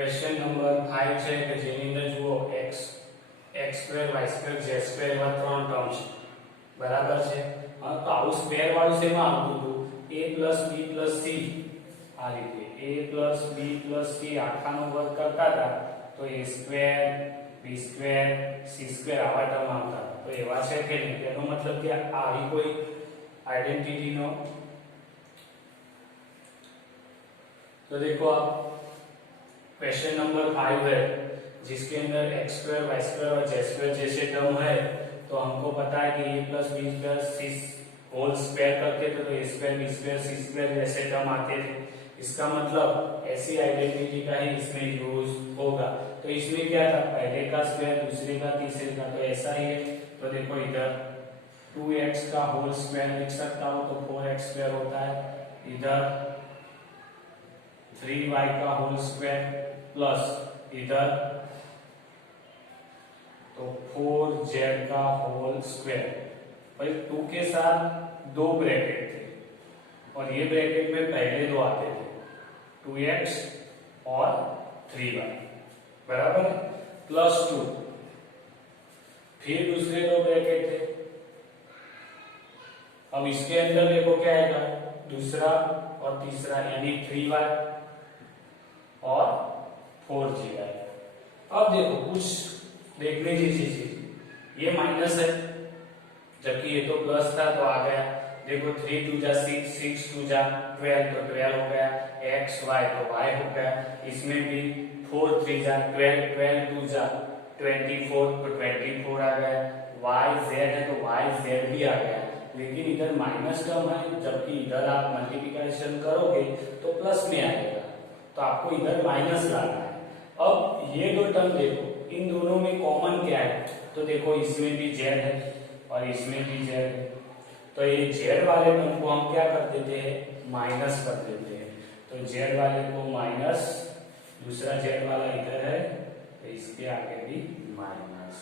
Question number 5 છે કે જેની અંદર જુઓ x² y² z² એવા ત્રણ ટર્મ છે બરાબર છે। તો આવું સ્ક્વેર વાળું શેમાં આવતું હતું a b c આ રીતે a b c આખાનો વર્ગ કરતા હતા તો a² b² c² આવા ટર્મ આવતા તો એવા છે કે નહીં તેનો મતલબ કે આવી કોઈ आइडेंटिटी नो। तो देखो आप क्वेश्चन नंबर 5 है जिसके अंदर x² y² और z² जैसे टर्म है तो हमको पता है कि a b c whole square करते थे तो a² b² c² जैसे टर्म आते थे। इसका मतलब ऐसी आइडेंटिटी का ही इसमें यूज होगा। तो इसमें क्या था पहले का स्क्वायर दूसरे का तीसरे का तो ऐसा ही है। तो देखो इधर 2x का होल स्क्वायर लिख सकता हूं तो 4x² होता है। इधर 3y का होल स्क्वायर प्लस इधर तो 4z का होल स्क्वायर। भाई 2 के साथ दो ब्रैकेट थे और ये ब्रैकेट में पहले दो आते थे 2x और 3y बराबर प्लस 2 फिर दूसरे दो ब्रैकेट थे। अब इसके अंदर देखो क्या आएगा दूसरा और तीसरा यानी 3y और 4g आएगा। अब देखो कुछ देखने की चीज ये माइनस है जबकि ये तो प्लस था तो आ गया। देखो 3 2 जा 6 6 2 जा 12 तो 12 हो गया x y तो y हो गया। इसमें भी 4 3 जा 12 12 2 जा 24 तो 24 आ गया। y z है तो y z भी आ गया लेकिन इधर माइनस टर्म है जबकि इधर आप मल्टीप्लिकेशन करोगे तो प्लस में आएगा तो आपको इधर माइनस लाना है। अब ये दो टर्म देखो इन दोनों में कॉमन क्या है तो देखो इसमें भी z है और इसमें भी z है तो ये z वाले टर्म को हम क्या कर देते हैं माइनस कर देते हैं। तो z वाले को माइनस दूसरा z वाला इधर है तो इसके आगे भी माइनस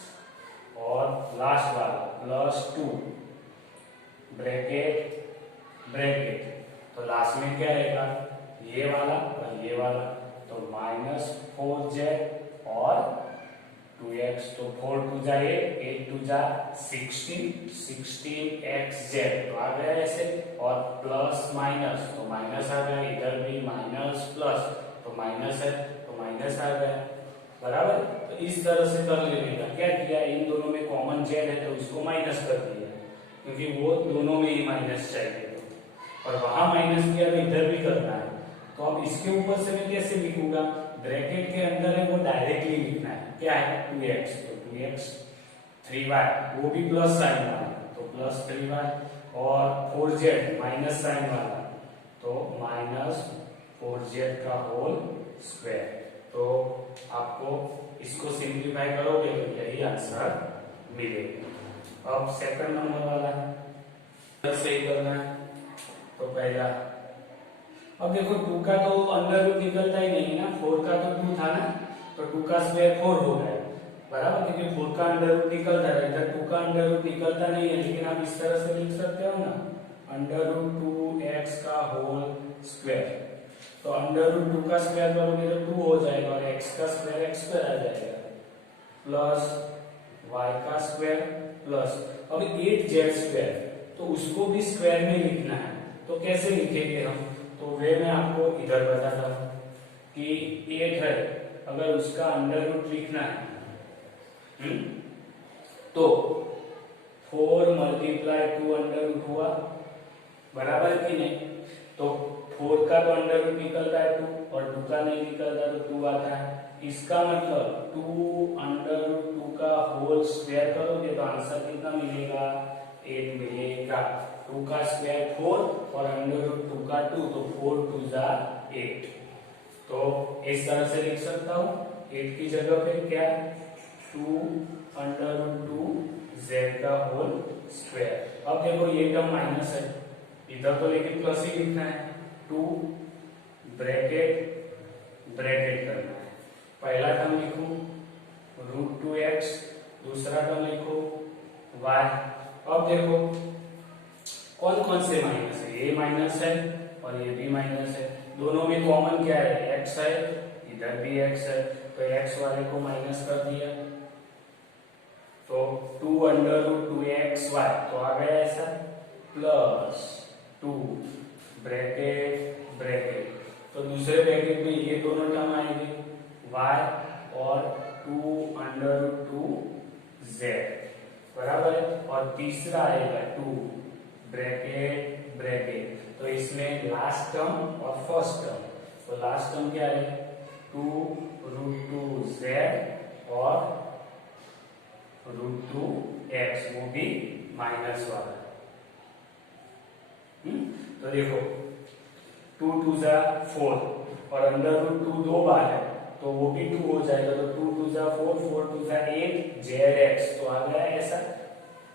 और लास्ट वाला +2 ब्रैकेट ब्रैकेट तो लास्ट में क्या रहेगा ये वाला और ये वाला तो -4z और 2x तो 4 2 जा 8 2 जा 16 16xz तो आ गया ऐसे और प्लस माइनस तो माइनस आ गया इधर भी माइनस प्लस तो माइनस है तो माइनस आ गया बराबर। तो इस तरह से कर लेने का क्या किया इन दोनों में कॉमन z है तो इसको माइनस कर दिया क्योंकि वो दोनों में ही माइनस चाहिए और वहां माइनस किया तो इधर भी करना है। तो अब इसके ऊपर से मैं कैसे लिखूंगा ब्रैकेट के अंदर है वो डायरेक्टली लिखना है क्या है 2x तो 2x 3y वो भी प्लस साइन वाला तो प्लस 3y और 4z माइनस साइन वाला तो -4z का होल स्क्वायर। तो आपको इसको सिंप्लीफाई करोगे तो यही आंसर मिलेगा। अब सेकंड नंबर वाला है सही करना है तो पहला अब देखो 2 का तो अंडर रूट निकलता ही नहीं ना 4 का तो 2 था ना तो 2 का स्क्वायर 4 हो गया बराबर क्योंकि 4 का अंडर रूट निकलता है इधर 2 का अंडर रूट निकलता नहीं है लेकिन आप इस तरह से लिख सकते हो ना √2x का होल स्क्वायर। तो √2 का स्क्वायर करोगे तो 2 हो जाएगा और x का स्क्वायर x² आ जाएगा प्लस y का स्क्वायर प्लस अब 8z² तो उसको भी स्क्वायर में लिखना है तो कैसे लिखेंगे हम तो वे मैं आपको इधर बताता हूं कि 8 है अगर उसका अंडर रूट लिखना है तो 4 × 2 अंडर रूट हुआ बराबर कि नहीं। तो 4 का तो अंडर रूट निकलता है 2 और 2 का नहीं निकलता तो 2 आता है। इसका मतलब 2 √2 का होल स्क्वायर करोगे तो आंसर कितना मिलेगा 8 मिलेगा। 2 का स्क्वायर 4 और √2 का 2 तो 4 2 जा 8 तो इस तरह से लिख सकता हूं 8 की जगह पे क्या 2 √2 z का होल स्क्वायर। अब देखो ये टर्म माइनस है इधर तो लेकिन प्लस ही लिखना है 2 ब्रैकेट ब्रैकेट करना है। पहला टर्म लिखूं √2x दूसरा टर्म लिखो y। अब देखो कौन कौन से माइनस है ये माइनस है और ये भी माइनस है दोनों में कॉमन क्या है x है इधर भी x है, तो x वाले को माइनस कर दिया, तो 2√2xy तो आ गया ऐसा, प्लस 2 ब्रैकेट ब्रैकेट, तो दूसरे ब्रैकेट में ये दोनों टर्म आएंगे y और 2√2z बराबर है, और तीसरा आएगा 2 ब्रैकेट ब्रैकेट, तो इसमें लास्ट टर्म और फर्स्ट टर्म, तो लास्ट टर्म क्या है 2√2z और √2x, वो भी माइनस वाला। तो देखो 2 2 जा 4 और अंडर रूट 2 दो बार है तो वो भी 2 हो जाएगा, तो 2 2 जा 4 4 2 जा 8 zx तो आ गया ऐसा,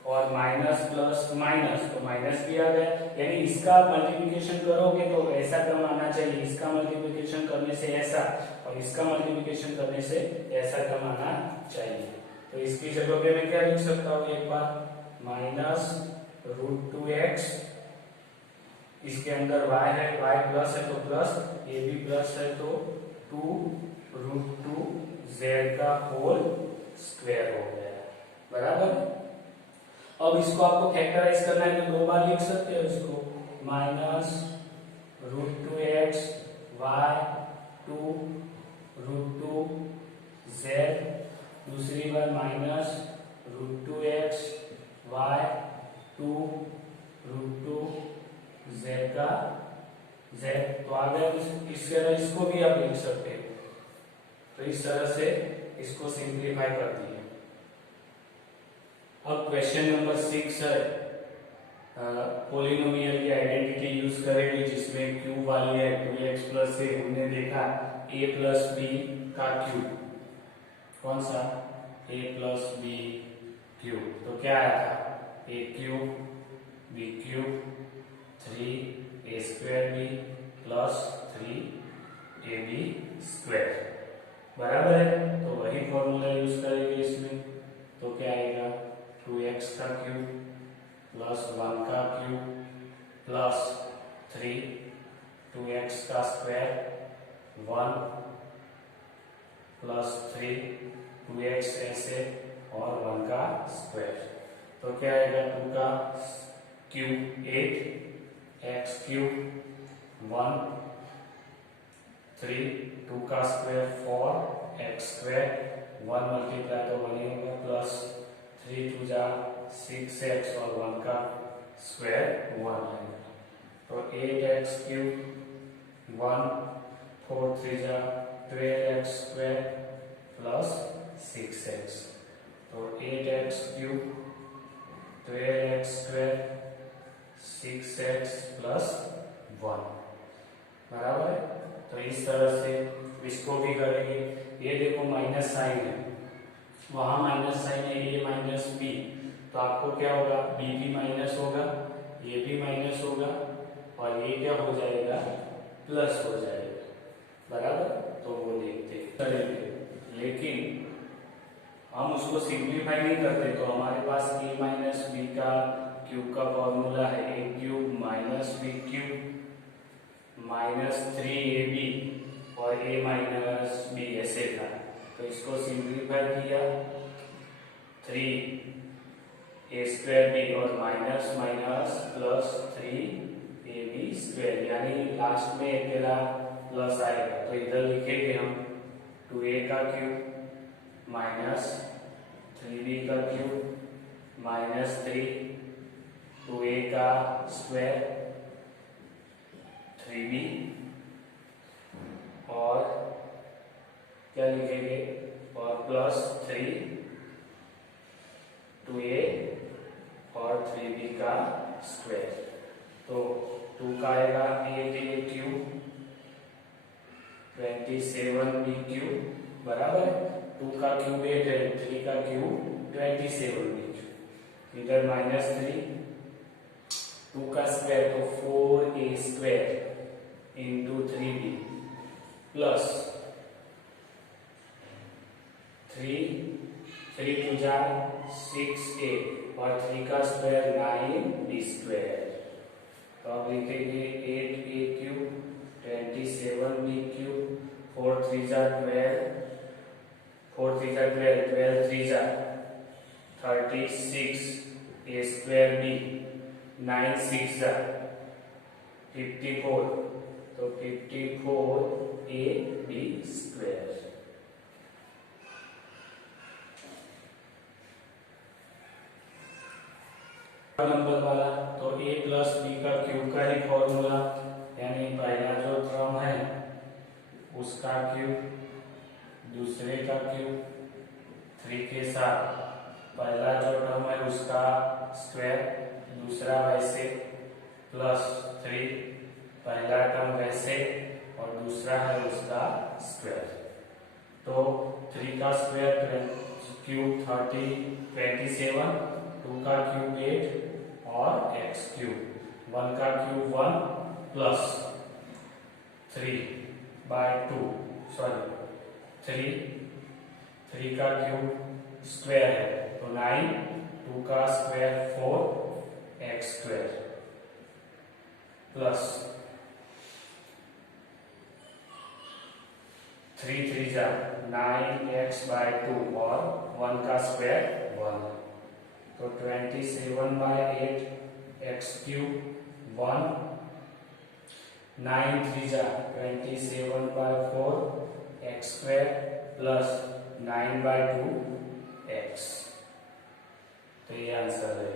और माइनस प्लस माइनस तो माइनस भी आ गया, यानी इसका मल्टीप्लिकेशन करोगे तो ऐसा टर्म आना चाहिए, इसका मल्टीप्लिकेशन करने से ऐसा और इसका मल्टीप्लिकेशन करने से ऐसा टर्म आना चाहिए। तो इसकी जगह पे मैं क्या लिख सकता हूँ एक बार, माइनस √2x, इसके अंदर y है, y प्लस है तो प्लस, ये भी प्लस है तो 2√2z का होल स्क्वायर हो गया, बराबर। अब इसको आपको फैक्टराइज करना है तो दो बार लिख सकते हो इसको, माइनस √2x y 2√2z, दूसरी बार माइनस √2x y 2√2z का z, तो आ गया। इस तरह इसको भी आप लिख सकते हो, तो इस तरह से इसको सिंप्लीफाई कर दिए। अब क्वेश्चन नंबर 6 है, पोलिनोमियल की आइडेंटिटी यूज करेंगे जिसमें क्यूब वाली है 2x प्लस a, हमने देखा a प्लस b का क्यूब, कौन सा a प्लस b क्यूब, तो क्या आया था a cube b cube 3a square b plus 3ab square, बराबर है। तो वही फॉर्मूला यूज करेंगे इसमें, तो क्या आएगा 2x का क्यूब प्लस 1 का क्यूब प्लस 3 2x का स्क्वायर 1 प्लस 3 2x ऐसे और 1 का स्क्वायर, तो क्या आएगा 2 का क्यूब 8 x क्यूब 1 3 2 का स्क्वायर 4 x स्क्वायर 1 मल्टीप्लाई तो 1 ही होगा, प्लस 3 2 जा 6x और 1 का स्क्वायर 1 है, तो 8x क्यूब 1 4 3 जा 12x स्क्वायर प्लस 6x, तो 8x cube 12x square 6x plus 1, बराबर है। तो इस तरह से इसको भी करेंगे। ये देखो माइनस साइन है, वहां माइनस साइन है, ये माइनस बी, तो आपको क्या होगा बी भी माइनस होगा, ये भी माइनस होगा और ये क्या हो जाएगा प्लस हो जाएगा, बराबर। तो वो देखते करेंगे, लेकिन हम उसको सिंप्लीफाई नहीं करते, तो हमारे पास a माइनस बी का क्यूब का फॉर्मूला है a cube minus B cube minus 3ab और a माइनस बी ऐसे था, तो इसको सिंप्लीफाई किया 3a स्क्वायर बी और minus minus plus 3ab square, यानी लास्ट में अकेला प्लस आएगा, तो इधर लिखेंगे हम 2a का क्यूब माइनस 3b का क्यूब माइनस 3 2a का स्क्वायर 3b और क्या लिखेंगे और प्लस 3 2a और 3b का स्क्वायर, तो 2 का आएगा 8a क्यूब 27b क्यूब, बराबर। 2 का क्यूब 8 है, 3 का क्यूब 27b क्यूब, इधर माइनस 3 2 का स्क्वायर तो 4a square into 3b plus 3 to जा 6a और 3 का स्क्वायर 9b स्क्वायर, तो अब लिखेंगे 8a क्यूब 27b क्यूब 4 3 जा 12, 4 3 जा 12, 12 3 जा 36 a square b, 9 6 जा 54, तो 54 a b square। नंबर वाला तो a प्लस b का क्यूब का ही फॉर्मूला, यानी पहला जो टर्म है उसका क्यूब, दूसरे का क्यूब 3 के साथ, पहला जो टर्म है उसका स्क्वायर, दूसरा वैसे प्लस 3, पहला टर्म वैसे और दूसरा है उसका स्क्वायर। तो 3 का स्क्वायर क्यूब 27, 2 का क्यूब 8 और x क्यूब, 1 का क्यूब 1 प्लस 3/2, सॉरी 3 का क्यूब स्क्वायर है तो 9, 2 का स्क्वायर 4 x स्क्वायर प्लस 3 3 जा 9x/2 और 1 का स्क्वायर 1, तो 27/8 x क्यूब 1, 9 3 जा 27/4 x स्क्वायर प्लस 9/2 x। तो ये आंसर है।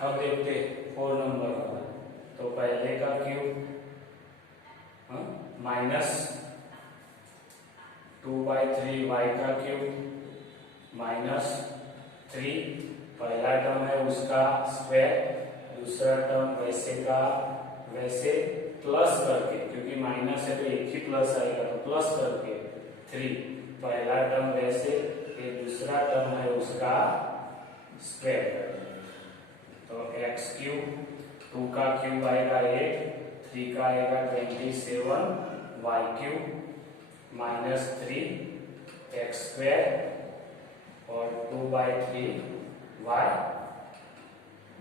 अब देखते 4 नंबर वाला, तो पहले का क्यूब माइनस 2/3 y का क्यूब माइनस 3, पहला टर्म है उसका स्क्वायर, दूसरा टर्म वैसे का वैसे प्लस करके, क्योंकि माइनस है तो एक ही प्लस आएगा तो प्लस करके 3, पहला टर्म वैसे, ये दूसरा टर्म है उसका स्क्वायर, तो x क्यूब, 2 का क्यूब आएगा 8, 3 का आएगा 27 y cube minus 3 x square और 2/3 y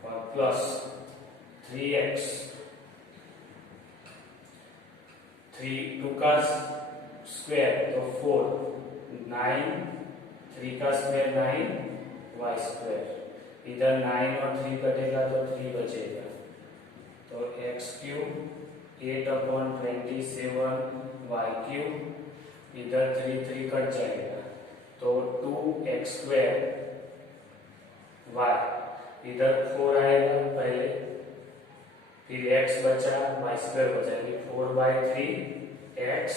और प्लस 3x, 2 का स्क्वायर तो 4, 9, 3 का स्क्वायर 9 y स्क्वायर, इधर 9 और 3 कटेगा तो 3 बचेगा, तो x क्यूब 8/27 y क्यूब, इधर 3 3 कट जाएगा तो 2x स्क्वायर y, इधर 4 आएगा पहले, फिर x बचा y स्क्वायर बचा, यानी 4/3 x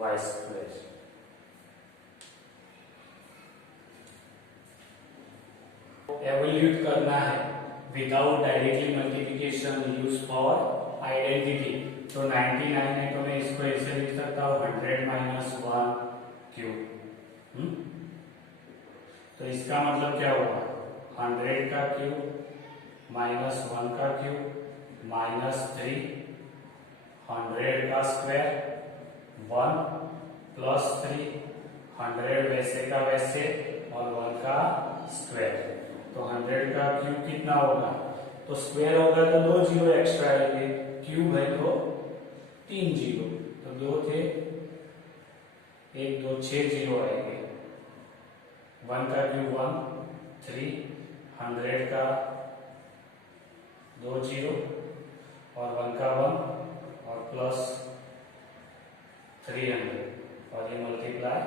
y स्क्वायर। एवल्यूट करना है without directly multiplication, use for identity, तो 99 है तो मैं इसको ऐसे लिख सकता हूँ 100 माइनस 1 क्यूब। तो इसका मतलब क्या होगा, 100 का क्यूब माइनस 1 का क्यूब माइनस 3, 100 का स्क्वायर 1 प्लस 3, 100 वैसे का वैसे और 1 का स्क्वायर, तो 100 का क्यूब कितना होगा, तो स्क्वायर होगा तो 2 जीरो एक्स्ट्रा आएंगे, क्यूब है तो 3 जीरो, तो 2 थे 1 2 6 जीरो आएंगे, 1 का क्यूब 1 3, 100 का 2 जीरो और 1 का 1 और प्लस 300 और ये मल्टीप्लाई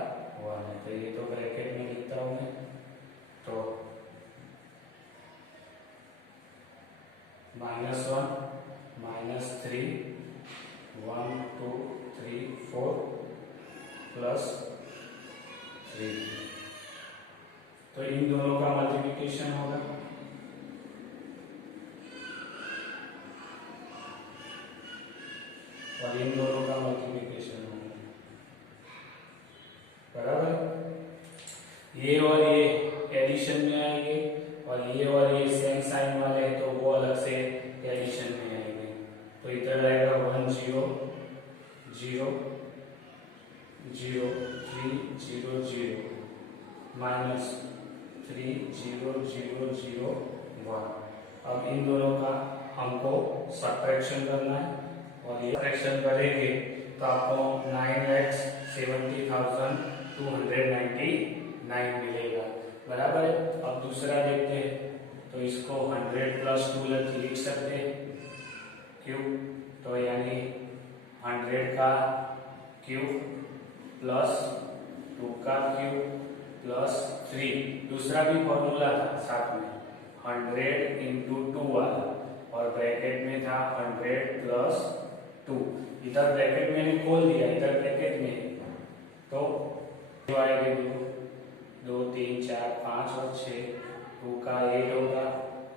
1 है, तो ये तो ब्रैकेट में लिखता हूं मैं, तो -1 -3 1 2 3 4 प्लस 3, तो इन दोनों का मल्टीप्लिकेशन होगा, और इन दोनों का मल्टीप्लिकेशन होगा, बराबर। ये और ये एडिशन में आएंगे और ये सेम साइन वाले हैं तो वो अलग से एडिशन में आएंगे, तो इधर आएगा 1 0 0 0 3 0 0 माइनस 3 0 0 0 1। अब इन दोनों का हमको सब्ट्रैक्शन करना है, और ये फ्रैक्शन करेंगे तो आपको 9,70,299 मिलेगा, बराबर है। अब दूसरा देखते हैं, तो इसको 100 प्लस 2 लिख सकते हैं क्यूब, तो यानी 100 का क्यूब प्लस 2 का क्यूब प्लस 3, दूसरा भी फॉर्मूला था साथ में 100 इंटू 2 वाला, और ब्रैकेट में था 100 प्लस 2, इधर ब्रैकेट मैंने खोल दिया, इधर ब्रैकेट में, तो जो आएगा 2 3 4 5 और 6, 2 का 8 होगा,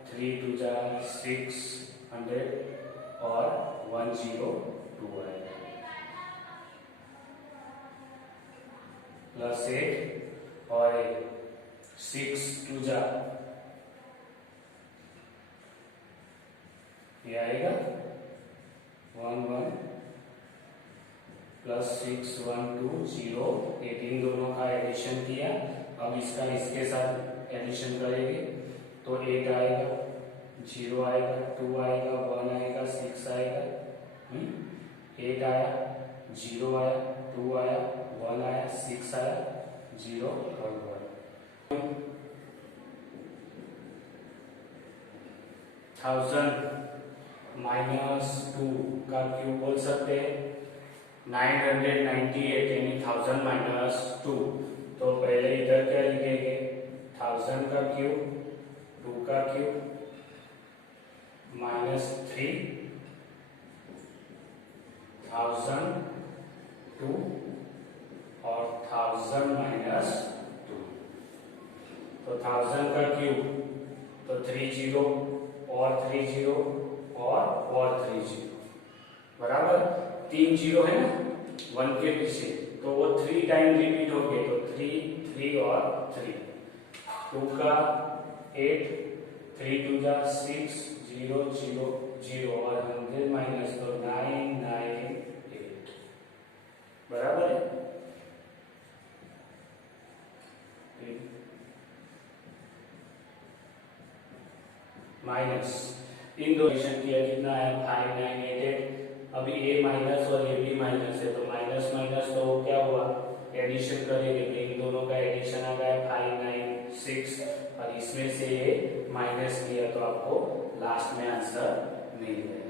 3 2 जा 600 और 102 आएगा, प्लस 8 और 6 2 जा ये आएगा 11 प्लस 6 1 2 0, 18 दोनों का एडिशन किया। अब इसका इसके साथ एडिशन करेंगे तो 8 आएगा, 0 आएगा, 2 आएगा, 1 आएगा, 6 आएगा, 8 आया, 0 आया, 2 आया, 1 आया, 6 आया, 0 और 1। 1000 माइनस 2 का क्यूब बोल सकते हैं, 998 यानी 1000 माइनस 2, तो पहले इधर क्या लिखेंगे, 1000 का क्यूब, 2 का क्यूब माइनस 3, 1000 2 और 1000 माइनस 2, तो 1000 का क्यूब तो 3 0 और 3 0 और 3 0, बराबर 3 0 है ना 1 के पीछे, तो वो 3 टाइम रिपीट हो गए, तो 3 3 और 3, 2 का 8, 3 2 जा 6 0 0 0 और 100 माइनस तो 998, बराबर है। माइनस इन दो एडिशन किया, कितना है 5988, अभी ए माइनस और ए भी माइनस है, तो माइनस माइनस तो क्या हुआ, एडिशन करेंगे तो इन दोनों का एडिशन आ गया 596, और इसमें से ये माइनस किया तो आपको लास्ट में आंसर मिल गया।